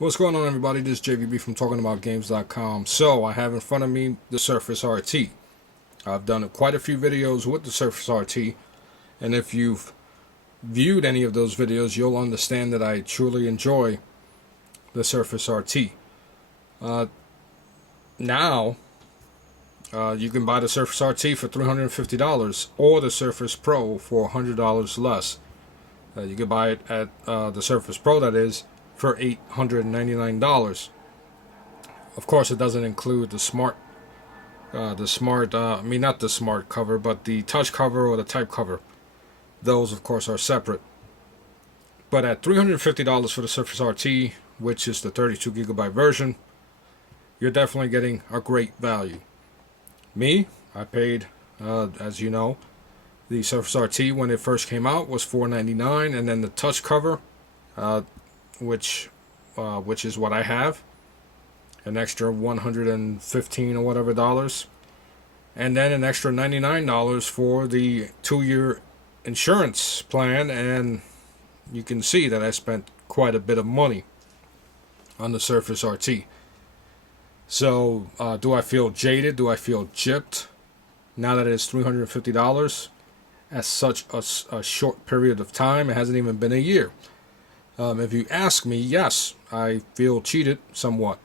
What's going on, everybody? This is JVB from TalkingAboutGames.com. So I have in front of me the Surface RT. I've done quite a few videos with the Surface RT, and if you've viewed any of those videos, you'll understand that I truly enjoy the Surface RT. Now, you can buy the Surface RT for $350 or the Surface Pro for $100 less. You can buy it at the Surface Pro, that is, for $899. Of course, it doesn't include the smart, not the smart cover, but the touch cover or the type cover. Those, of course, are separate. But at $350 for the Surface RT, which is the 32GB version, you're definitely getting a great value. Me, I paid, as you know, the Surface RT when it first came out was $499, and then the touch cover, which is what I have, an extra $115 or whatever dollars, and then an extra $99 for the 2-year insurance plan. And you can see that I spent quite a bit of money on the Surface RT. So do I feel jaded? Do I feel gypped now that it's $350 at such a short period of time? It hasn't even been a year. If you ask me, yes, I feel cheated somewhat.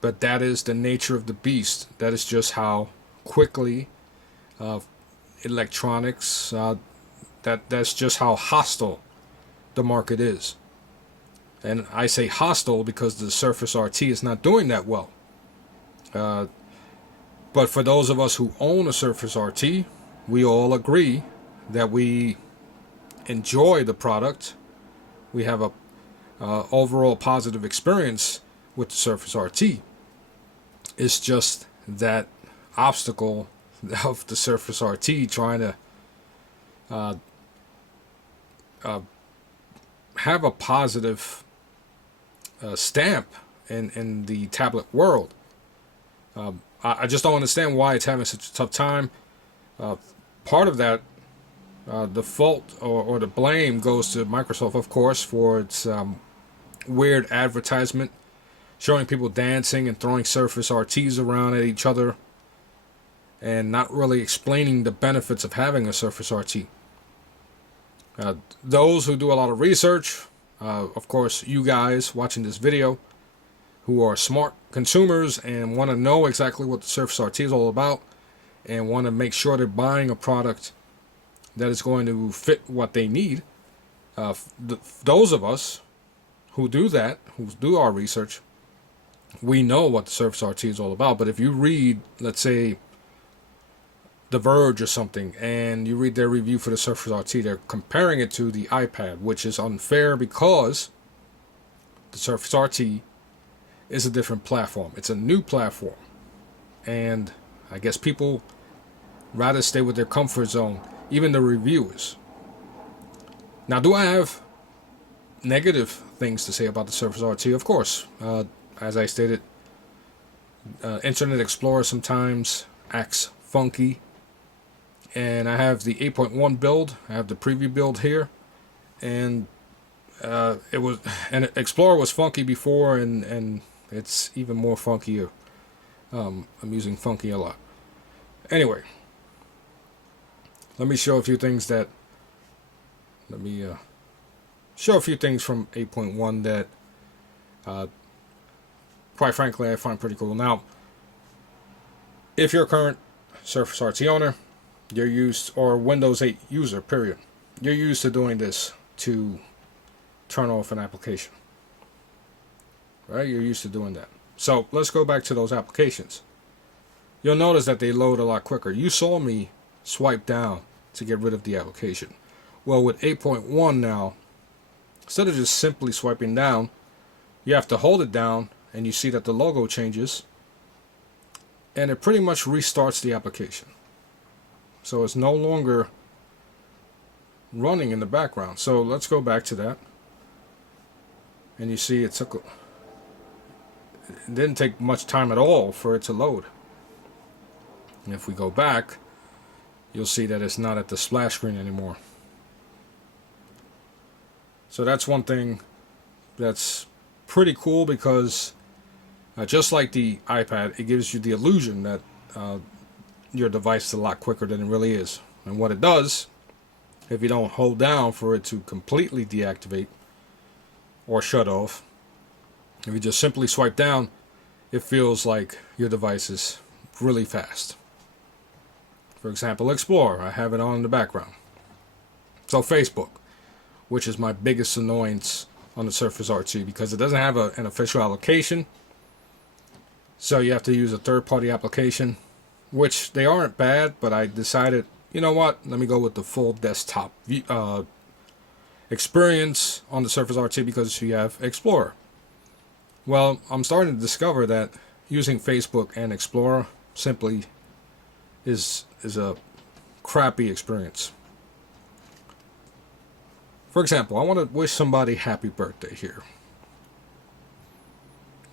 But that is the nature of the beast. That is just how quickly electronics, that's just how hostile the market is. And I say hostile because the Surface RT is not doing that well. But for those of us who own a Surface RT, we all agree that we enjoy the product. We have a overall positive experience with the Surface RT. It's just that obstacle of the Surface RT trying to have a positive stamp in the tablet world. I just don't understand why it's having such a tough time. Part of that, the fault or the blame goes to Microsoft, of course, for its weird advertisement showing people dancing and throwing Surface RTs around at each other and not really explaining the benefits of having a Surface RT. Those who do a lot of research, of course, you guys watching this video who are smart consumers and want to know exactly what the Surface RT is all about and want to make sure they're buying a product that is going to fit what they need. Those of us who do that, who do our research, we know what the Surface RT is all about. But if you read, let's say, The Verge or something, and you read their review for the Surface RT, they're comparing it to the iPad, which is unfair because the Surface RT is a different platform. It's a new platform. And I guess people rather stay with their comfort zone, even the reviewers. Now, do I have negative things to say about the Surface RT? Of course. As I stated, Internet Explorer sometimes acts funky. And I have the 8.1 build. I have the preview build here. And Explorer was funky before, and it's even more funkier. I'm using funky a lot. Anyway, let me show a few things that. Let me show a few things from 8.1 that, quite frankly, I find pretty cool. Now, if you're a current Surface RT owner, you're used, or Windows 8 user, period, you're used to doing this to turn off an application. Right? You're used to doing that. So let's go back to those applications. You'll notice that they load a lot quicker. You saw me swipe down to get rid of the application. Well, with 8.1 now, instead of just simply swiping down, you have to hold it down, and you see that the logo changes, and it pretty much restarts the application. So it's no longer running in the background. So let's go back to that. And you see it didn't take much time at all for it to load. And if we go back, you'll see that it's not at the splash screen anymore. So that's one thing that's pretty cool because just like the iPad, it gives you the illusion that your device is a lot quicker than it really is. And what it does, if you don't hold down for it to completely deactivate or shut off, if you just simply swipe down, it feels like your device is really fast. For example, Explorer, I have it on in the background. So Facebook, which is my biggest annoyance on the Surface RT because it doesn't have an official allocation. So you have to use a third-party application, which they aren't bad, but I decided, you know what, let me go with the full desktop experience on the Surface RT because you have Explorer. Well, I'm starting to discover that using Facebook and Explorer simply is a crappy experience. For example, I want to wish somebody happy birthday here.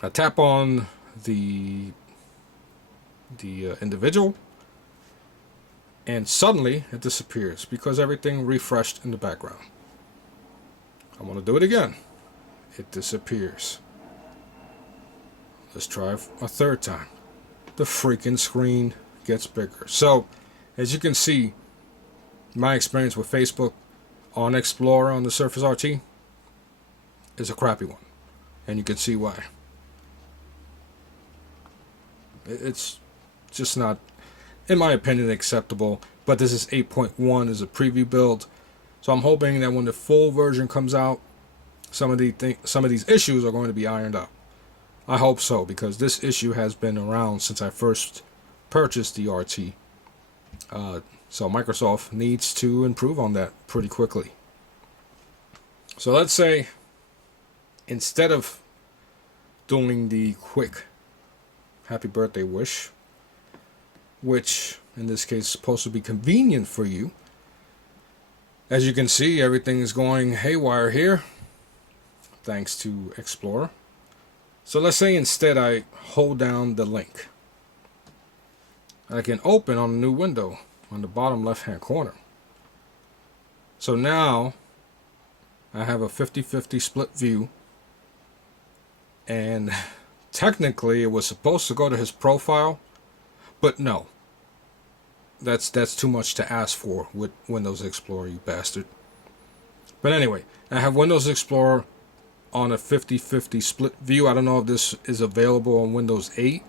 I tap on the individual, and suddenly it disappears because everything refreshed in the background. I want to do it again. It disappears. Let's try a third time. The freaking screen gets bigger. So, as you can see, my experience with Facebook on Explorer on the Surface RT is a crappy one. And you can see why. It's just not, in my opinion, acceptable. But this is 8.1 is a preview build. So I'm hoping that when the full version comes out, some of these issues are going to be ironed out. I hope so, because this issue has been around since I first purchased the RT. So Microsoft needs to improve on that pretty quickly. So let's say instead of doing the quick happy birthday wish, which in this case is supposed to be convenient for you, as you can see, everything is going haywire here thanks to Explorer. So let's say instead I hold down the link. I can open on a new window on the bottom left hand corner. So now I have a 50-50 split view, and technically it was supposed to go to his profile, but no. That's too much to ask for with Windows Explorer, you bastard. But anyway, I have Windows Explorer on a 50-50 split view. I don't know if this is available on Windows 8,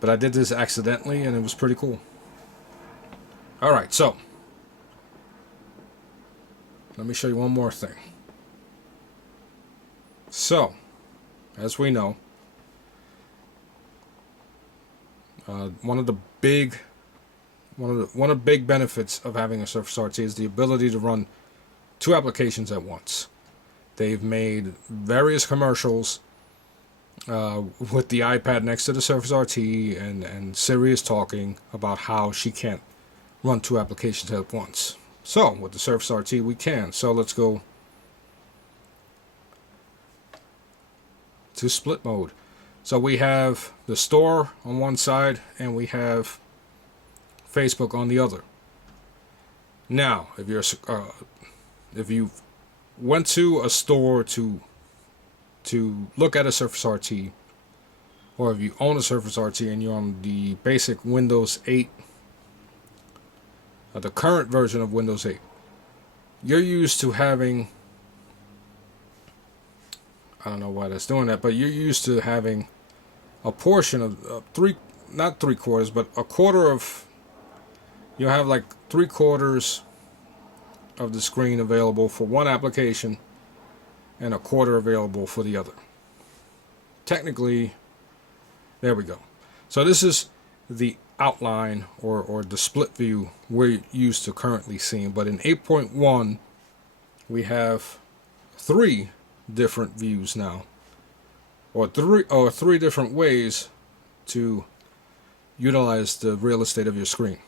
but I did this accidentally and it was pretty cool. Alright, so let me show you one more thing. So, as we know, one of the big benefits of having a Surface RT is the ability to run two applications at once. They've made various commercials with the iPad next to the Surface RT, and Siri is talking about how she can't run two applications at once. So with the Surface RT we can. So let's go to split mode. So we have the store on one side and we have Facebook on the other. Now, if you went to a store to look at a Surface RT, or if you own a Surface RT and you're on the basic Windows 8, the current version of Windows 8, you're used to having, I don't know why that's doing that, but you're used to having a portion of not three quarters, but a quarter of, you have like 3/4 of the screen available for one application and a quarter available for the other. Technically, there we go. So this is the outline or the split view we're used to currently seeing, but in 8.1 we have 3 different views now, or three different ways to utilize the real estate of your screen.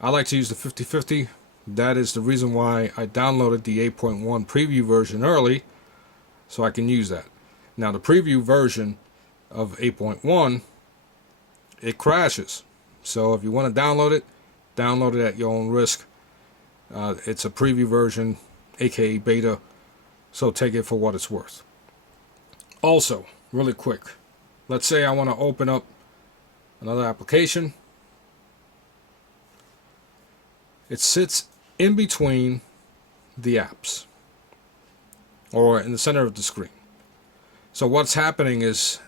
I like to use the 50-50. That is the reason why I downloaded the 8.1 preview version early, so I can use that. Now the preview version of 8.1, it crashes. So if you want to download it at your own risk. It's a preview version, aka beta, So take it for what it's worth. Also, really quick, let's say I want to open up another application. It sits in between the apps, or in the center of the screen. So what's happening is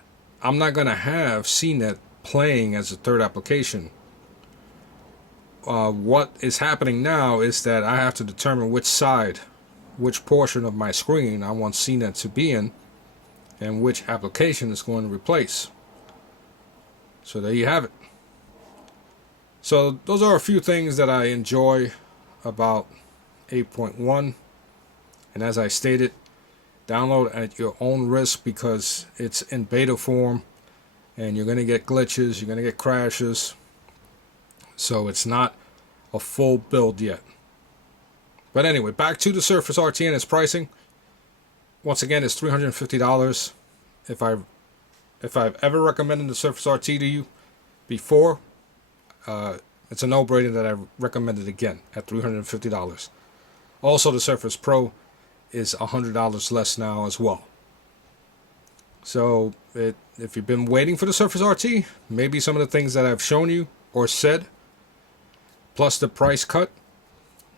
I'm not going to have CNET playing as a third application. What is happening now is that I have to determine which portion of my screen I want CNET to be in, and which application is going to replace. So there you have it. So those are a few things that I enjoy about 8.1. And as I stated, download at your own risk because it's in beta form and you're going to get glitches, you're going to get crashes. So it's not a full build yet. But anyway, back to the Surface RT and its pricing. Once again, it's $350. If I've ever recommended the Surface RT to you before, it's a no-brainer that I recommend it again at $350. Also, the Surface Pro is $100 less now as well. So if you've been waiting for the Surface RT, maybe some of the things that I've shown you or said, plus the price cut,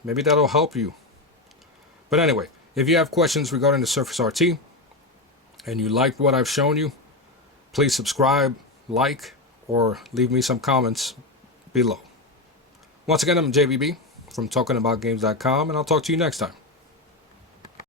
maybe that'll help you. But anyway, if you have questions regarding the Surface RT and you like what I've shown you, please subscribe, like, or leave me some comments below. Once again, I'm JVB from TalkingAboutGames.com, and I'll talk to you next time.